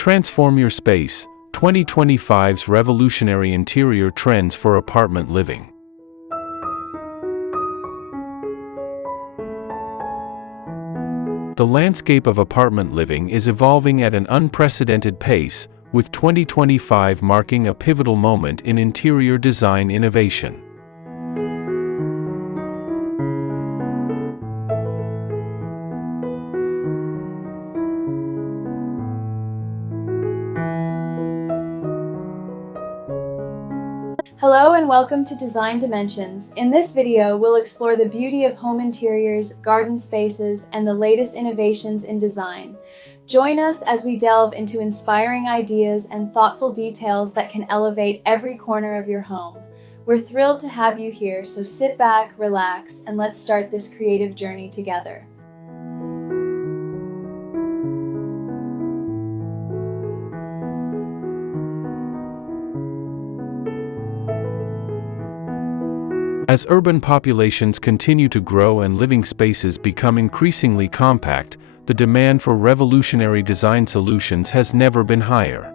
Transform your space, 2025's revolutionary interior trends for apartment living. The landscape of apartment living is evolving at an unprecedented pace, with 2025 marking a pivotal moment in interior design innovation. Hello and welcome to Design Dimensions. In this video, we'll explore the beauty of home interiors, garden spaces, and the latest innovations in design. Join us as we delve into inspiring ideas and thoughtful details that can elevate every corner of your home. We're thrilled to have you here, so sit back, relax, and let's start this creative journey together. As urban populations continue to grow and living spaces become increasingly compact, the demand for revolutionary design solutions has never been higher.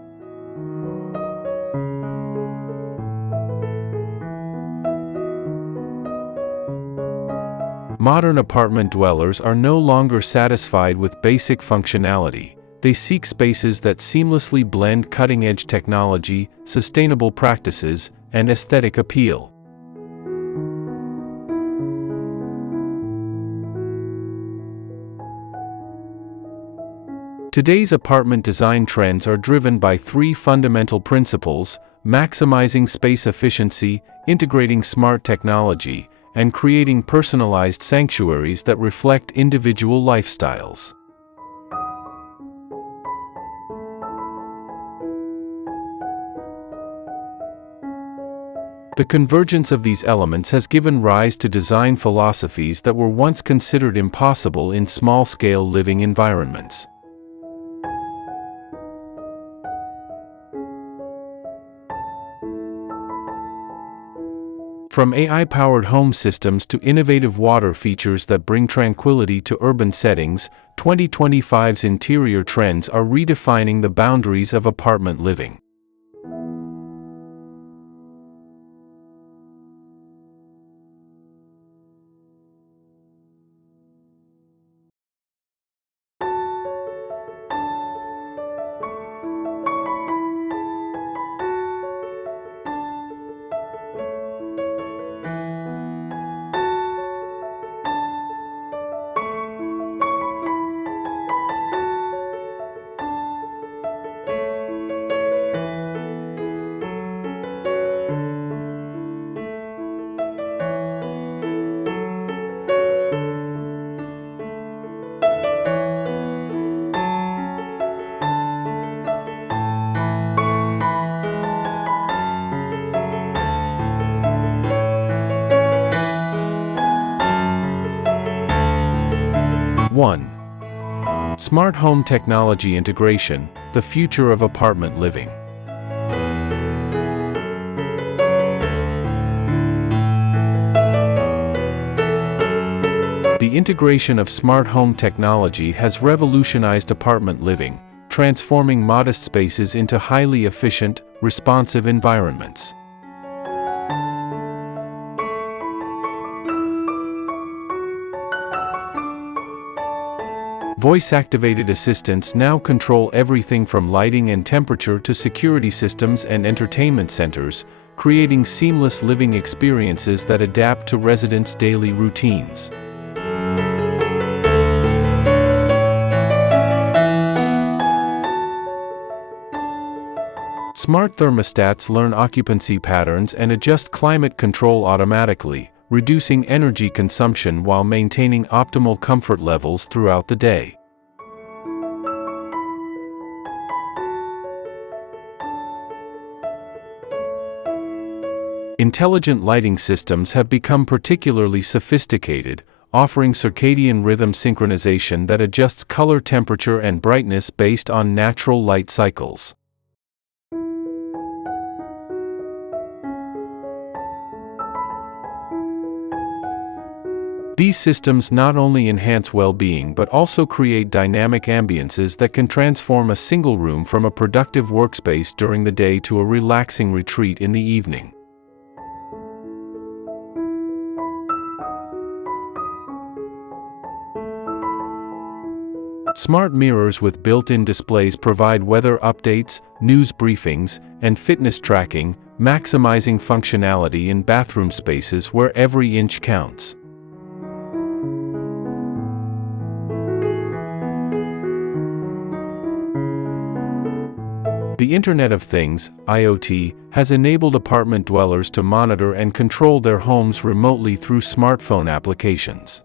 Modern apartment dwellers are no longer satisfied with basic functionality. They seek spaces that seamlessly blend cutting-edge technology, sustainable practices, and aesthetic appeal. Today's apartment design trends are driven by three fundamental principles: maximizing space efficiency, integrating smart technology, and creating personalized sanctuaries that reflect individual lifestyles. The convergence of these elements has given rise to design philosophies that were once considered impossible in small-scale living environments. From AI-powered home systems to innovative water features that bring tranquility to urban settings, 2025's interior trends are redefining the boundaries of apartment living. One. Smart home technology integration, the future of apartment living. The integration of smart home technology has revolutionized apartment living, transforming modest spaces into highly efficient, responsive environments. Voice-activated assistants now control everything from lighting and temperature to security systems and entertainment centers, creating seamless living experiences that adapt to residents' daily routines. Smart thermostats learn occupancy patterns and adjust climate control automatically, reducing energy consumption while maintaining optimal comfort levels throughout the day. Intelligent lighting systems have become particularly sophisticated, offering circadian rhythm synchronization that adjusts color, temperature, and brightness based on natural light cycles. These systems not only enhance well-being but also create dynamic ambiances that can transform a single room from a productive workspace during the day to a relaxing retreat in the evening. Smart mirrors with built-in displays provide weather updates, news briefings, and fitness tracking, maximizing functionality in bathroom spaces where every inch counts. The Internet of Things, IoT, has enabled apartment dwellers to monitor and control their homes remotely through smartphone applications.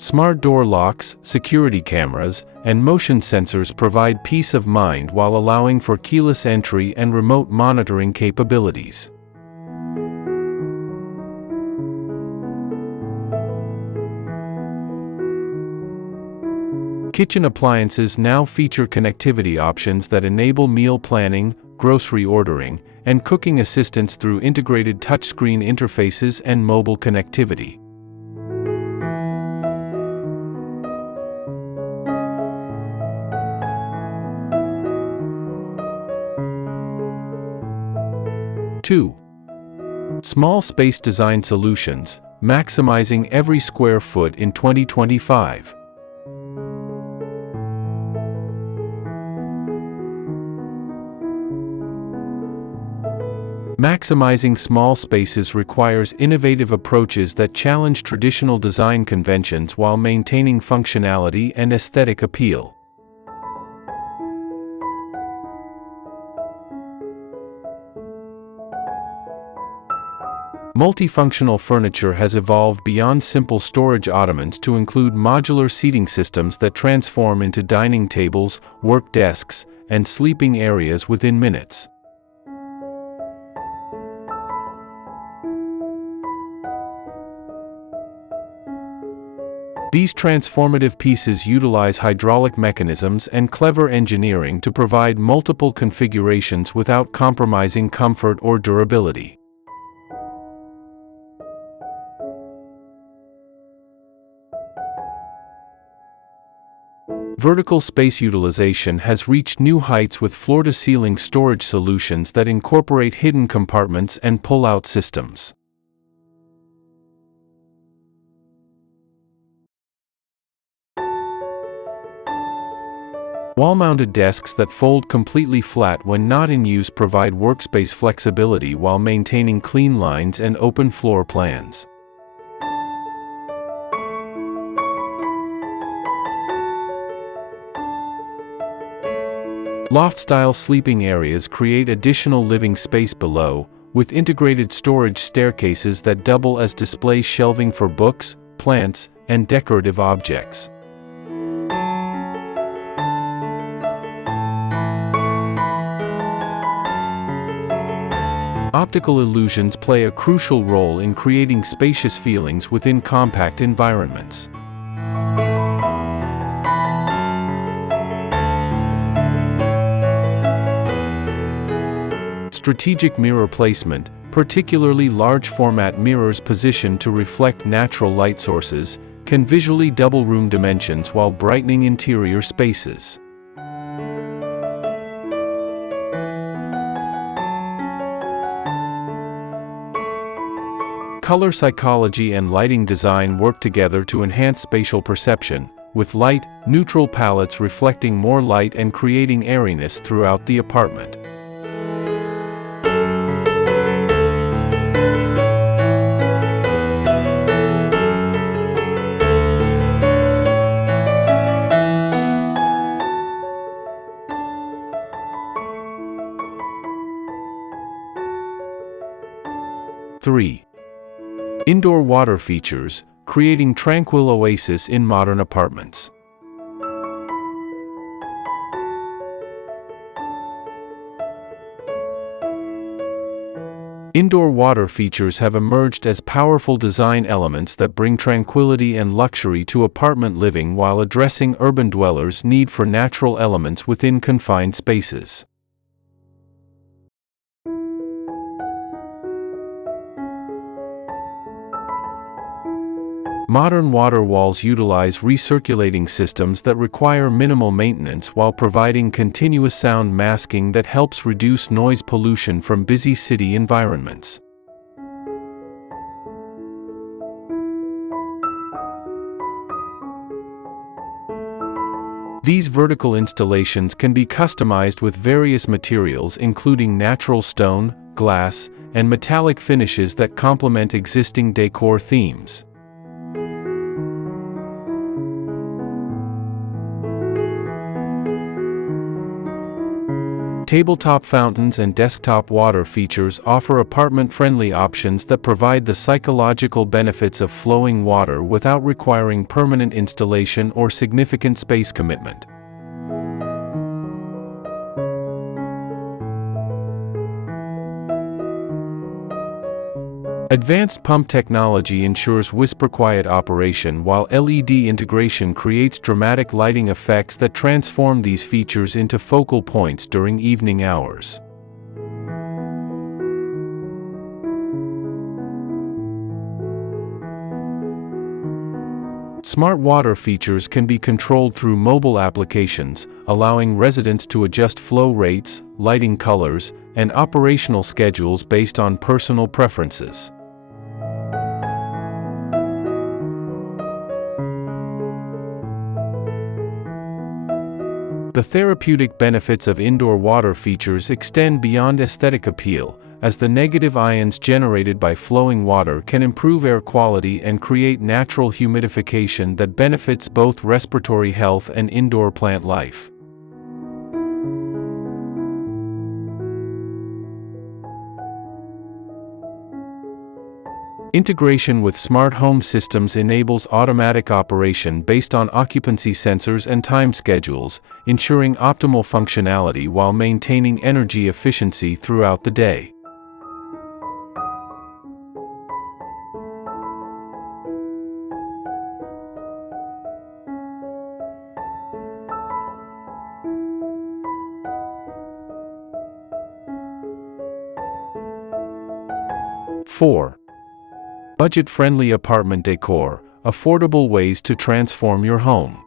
Smart door locks, security cameras, and motion sensors provide peace of mind while allowing for keyless entry and remote monitoring capabilities. Kitchen appliances now feature connectivity options that enable meal planning, grocery ordering, and cooking assistance through integrated touchscreen interfaces and mobile connectivity. Two. Small space design solutions, maximizing every square foot in 2025. Maximizing small spaces requires innovative approaches that challenge traditional design conventions while maintaining functionality and aesthetic appeal. Multifunctional furniture has evolved beyond simple storage ottomans to include modular seating systems that transform into dining tables, work desks, and sleeping areas within minutes. These transformative pieces utilize hydraulic mechanisms and clever engineering to provide multiple configurations without compromising comfort or durability. Vertical space utilization has reached new heights with floor-to-ceiling storage solutions that incorporate hidden compartments and pull-out systems. Wall-mounted desks that fold completely flat when not in use provide workspace flexibility while maintaining clean lines and open floor plans. Loft-style sleeping areas create additional living space below, with integrated storage staircases that double as display shelving for books, plants, and decorative objects. Optical illusions play a crucial role in creating spacious feelings within compact environments. Strategic mirror placement, particularly large-format mirrors positioned to reflect natural light sources, can visually double room dimensions while brightening interior spaces. Color psychology and lighting design work together to enhance spatial perception, with light, neutral palettes reflecting more light and creating airiness throughout the apartment. Three. Indoor water features, creating tranquil oasis in modern apartments. Indoor water features have emerged as powerful design elements that bring tranquility and luxury to apartment living while addressing urban dwellers' need for natural elements within confined spaces. Modern water walls utilize recirculating systems that require minimal maintenance while providing continuous sound masking that helps reduce noise pollution from busy city environments. These vertical installations can be customized with various materials including natural stone, glass, and metallic finishes that complement existing decor themes. Tabletop fountains and desktop water features offer apartment-friendly options that provide the psychological benefits of flowing water without requiring permanent installation or significant space commitment. Advanced pump technology ensures whisper-quiet operation, while LED integration creates dramatic lighting effects that transform these features into focal points during evening hours. Smart water features can be controlled through mobile applications, allowing residents to adjust flow rates, lighting colors, and operational schedules based on personal preferences. The therapeutic benefits of indoor water features extend beyond aesthetic appeal, as the negative ions generated by flowing water can improve air quality and create natural humidification that benefits both respiratory health and indoor plant life. Integration with smart home systems enables automatic operation based on occupancy sensors and time schedules, ensuring optimal functionality while maintaining energy efficiency throughout the day. Four. Budget-friendly apartment decor, affordable ways to transform your home.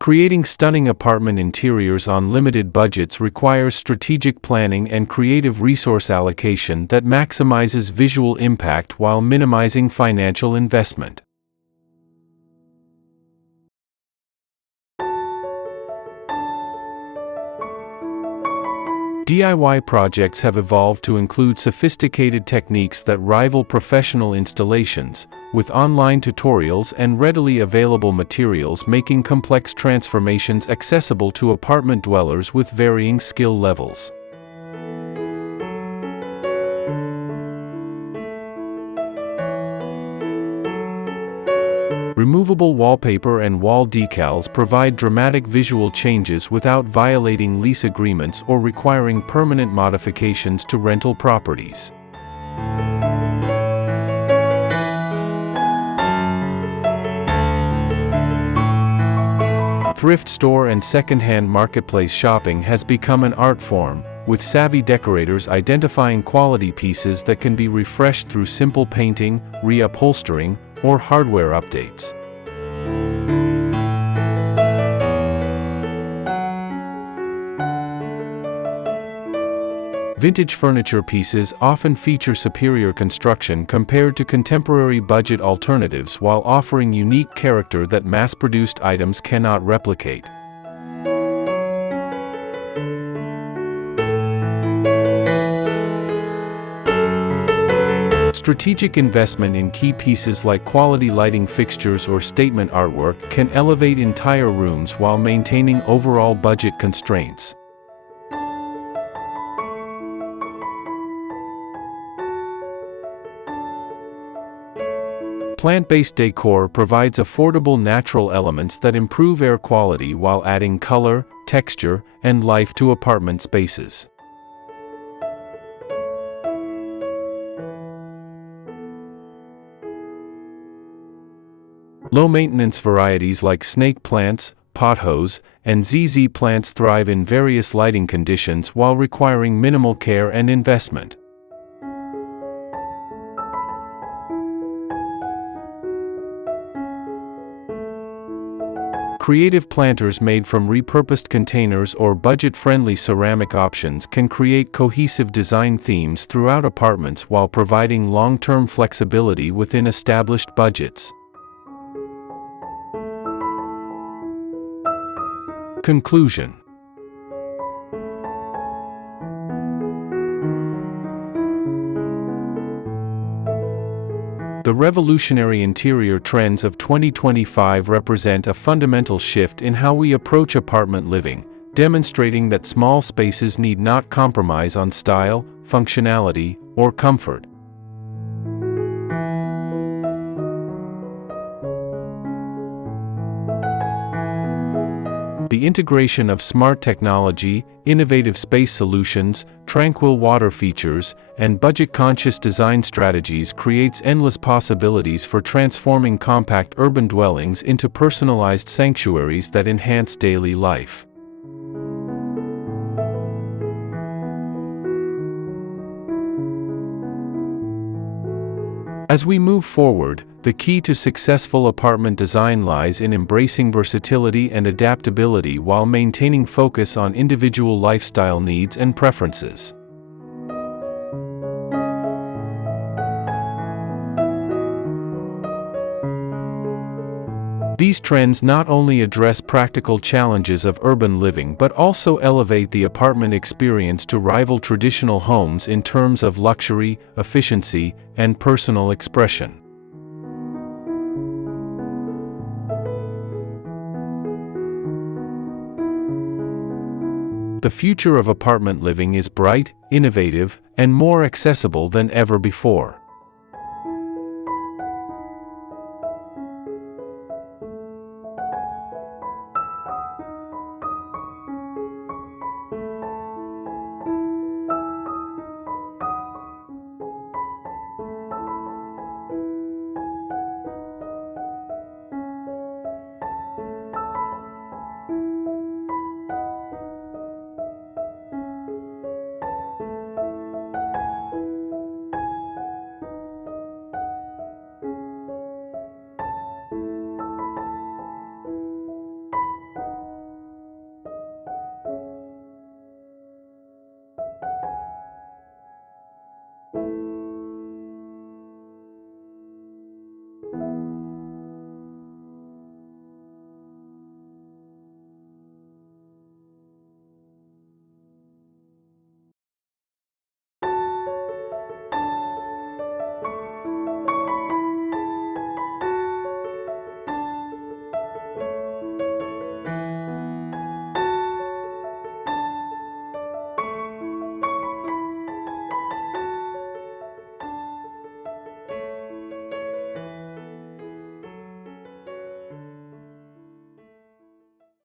Creating stunning apartment interiors on limited budgets requires strategic planning and creative resource allocation that maximizes visual impact while minimizing financial investment. DIY projects have evolved to include sophisticated techniques that rival professional installations, with online tutorials and readily available materials making complex transformations accessible to apartment dwellers with varying skill levels. Removable wallpaper and wall decals provide dramatic visual changes without violating lease agreements or requiring permanent modifications to rental properties. Thrift store and second-hand marketplace shopping has become an art form, with savvy decorators identifying quality pieces that can be refreshed through simple painting, reupholstering, or hardware updates. Vintage furniture pieces often feature superior construction compared to contemporary budget alternatives while offering unique character that mass-produced items cannot replicate. Strategic investment in key pieces like quality lighting fixtures or statement artwork can elevate entire rooms while maintaining overall budget constraints. Plant-based decor provides affordable natural elements that improve air quality while adding color, texture, and life to apartment spaces. Low-maintenance varieties like snake plants, pothos, and ZZ plants thrive in various lighting conditions while requiring minimal care and investment. Creative planters made from repurposed containers or budget-friendly ceramic options can create cohesive design themes throughout apartments while providing long-term flexibility within established budgets. Conclusion. The revolutionary interior trends of 2025 represent a fundamental shift in how we approach apartment living, demonstrating that small spaces need not compromise on style, functionality, or comfort. The integration of smart technology, innovative space solutions, tranquil water features, and budget-conscious design strategies creates endless possibilities for transforming compact urban dwellings into personalized sanctuaries that enhance daily life. As we move forward, the key to successful apartment design lies in embracing versatility and adaptability while maintaining focus on individual lifestyle needs and preferences. These trends not only address practical challenges of urban living but also elevate the apartment experience to rival traditional homes in terms of luxury, efficiency, and personal expression. The future of apartment living is bright, innovative, and more accessible than ever before.